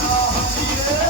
Oh, yeah.